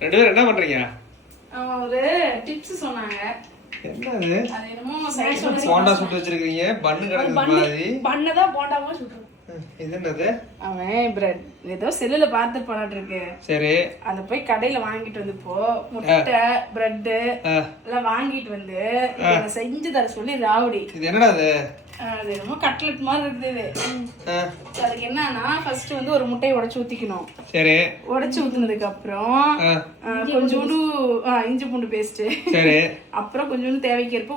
ரெண்டு பேரும் என்ன பண்றீங்க? ஒரு டிப்ஸ் சொன்னாங்க. என்னது? அது என்னமோ சைஸ் போண்டா சுட்டு வச்சிருக்கீங்க. பன்னு கிடக்குது மாதிரி. பன்னு தான் போண்டாமா சுட்டுறோம். இது என்னது? அவன் பிரெட் ஏதோ செல்லுல பார்த்து பண்ணாட்டு இருக்கு. சரி. அத போய் கடையில வாங்கிட்டு வந்து போ முட்டை பிரெட் எல்லாம் வாங்கிட்டு வந்து செஞ்சு தர சொல்லி ராவடி. இது என்னடா இது? அது என்னமோ கட்லெட் மாதிரி இருக்குது. அதுக்கு என்னன்னா ஃபர்ஸ்ட் வந்து ஒரு முட்டையை உடைச்சு ஊத்திக்கணும். சரி. உடைச்சு ஊத்துனதுக்கு அப்புறம் கொஞ்சோண்டு இஞ்சி பூண்டு பேஸ்ட். சரி. அப்புறம் கொஞ்சோண்டு தேவைக்கேற்ப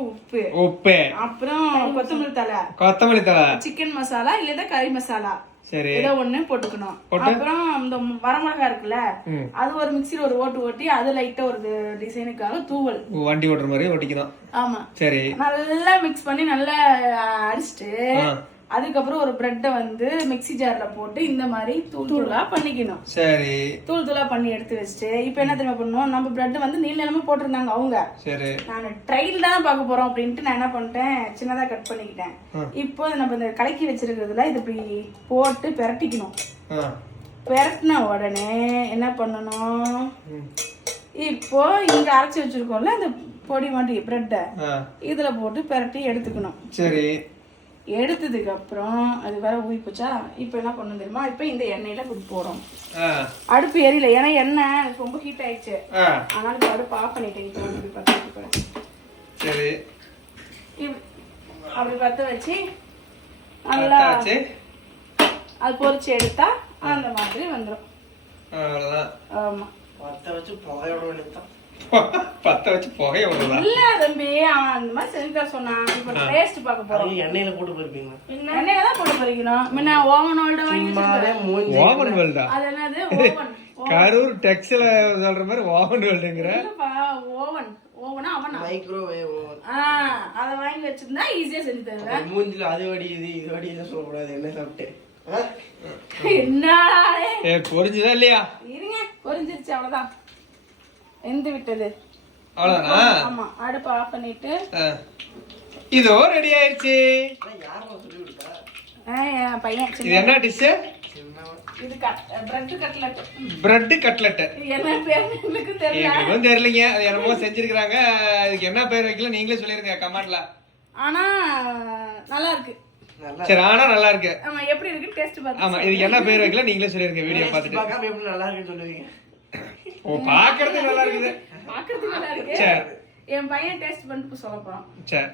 உப்பு. அப்புறம் கொத்தமல்லி தழை. சிக்கன் மசாலா இல்ல கறி மசாலா. சரி. ஏதோ ஒண்ணு போட்டுக்கணும். அப்புறம் இந்த வரமிளகா இருக்குல்ல, அது ஒரு மிக்ஸில ஒரு ஓட்டி அது லைட்டா ஒரு டிசைனுக்காக தூவல். வண்டி ஓட்டுற மாதிரி ஓட்டிக்கணும். ஆமா. சரி. நல்லா மிக்ஸ் பண்ணி நல்லா அடிச்சிட்டு அதுக்கப்புறம் ஒரு பிரெட்டை வந்து மிக்ஸி ஜார்ல போட்டு இந்த மாதிரி தூளா பண்ணிக்கணும். சரி. தூளா பண்ணி எடுத்து வச்சுட்டு இப்ப என்ன தெரியுமா பண்ணணும், நம்ம பிரெட் வந்து நீள நிலமா போட்டிருந்தாங்க அவங்க. சரி. நான் ட்ரைல் தான் பார்க்க போறோம் அப்படின்ட்டு நான் என்ன பண்ணிட்டேன், சின்னதா கட் பண்ணிக்கிட்டேன். இப்போ நம்ம இந்த கலக்கி வச்சிருக்கிறதுல இது இப்படி போட்டு பெரட்டிக்கணும். பெரட்டின உடனே என்ன பண்ணணும், இப்போ இங்க அரைச்சி வச்சிருக்கோம்ல அந்த பொடி மாட்டி பிரெட்டை இதுல போட்டு பெரட்டி எடுத்துக்கணும். சரி. எடுத்ததுக்கு அப்புறம் அது வேற ஊறி போச்சா, இப்ப என்ன பண்ணணும் தெரியுமா, இப்ப இந்த எண்ணெயில இப்படி போறோம். அடுப்பு எரியல, ஏன்னா எண்ணெய் ரொம்ப ஹீட் ஆயிடுச்சு. அதனால இப்ப அடுப்பு ஆஃப் பண்ணிட்டேன். சரி. அப்படி பத்த வச்சு நல்லா அது பொரிச்சு எடுத்தா அந்த மாதிரி வந்துடும். ஆமா. பத்த வச்சு புகைய விடுறதா? இல்ல தம்பி, அவன் அந்த மாதிரி செஞ்சு சொன்னான். இப்ப டேஸ்ட் பார்க்க போறோம். எண்ணெயில போட்டு பொரிப்பீங்க? எண்ணெயில தான் போட்டு பொரிக்கணும். முன்ன ஓவன் வேர்ல்ட் வாங்கி. ஓவன் வேர்ல்டா? அது என்னது? ஓவன். கரூர் டெக்ஸ்டைல் சொல்ற மாதிரி ஓவன் வேர்ல்ட்ங்கற. இல்லப்பா, ஓவனா அவனா? Microwave oven. அத வாங்கி வச்சிருந்தா ஈஸியா செஞ்சு தருவேன். மூஞ்சில அது வடியுது இது வடியுது சொல்ல கூடாது. என்ன சாப்பிட்டு என்னடா பொரிஞ்சதா இல்லையா? இருங்க, பொரிஞ்சிருச்சு, அவ்வளவுதான். எந்த விட்டது அவ்வளவுதானா? ஆமா. அடுப்பு ஆஃப் பண்ணிட்டு இதோ ரெடி ஆயிருச்சு. யாரோ சொல்லி கொடுத்தா? பையன். இது என்ன டிஷ்? இது பிரெட் கட்லெட். Bread cutlet. என்ன பேர் எனக்கு தெரியல. எனக்கும் தெரியலங்க. அது என்னமோ செஞ்சிருக்காங்க. இதுக்கு என்ன பேர் வைக்கல நீங்களே சொல்லிருங்க கமெண்ட்ல. ஆனா நல்லா இருக்கு. சரி, ஆனா நல்லா இருக்கு. ஆமா, எப்படி இருக்கு டேஸ்ட் பாத்து. ஆமா, இதுக்கு என்ன பேர் வைக்கல நீங்களே சொல்லிருங்க வீடியோ பார்த்துட்டு. பார்க்காம எப்படி நல்லா இருக்குன்னு சொல்லுவீங்க? ஓ, பார்க்கிறதுக்கு நல்லா இருக்குது. பார்க்கிறதுக்கு நல்லா இருக்கு. சரி. என் பையன் டேஸ்ட் பண்ணிட்டு சொல்ல போறான். சரி.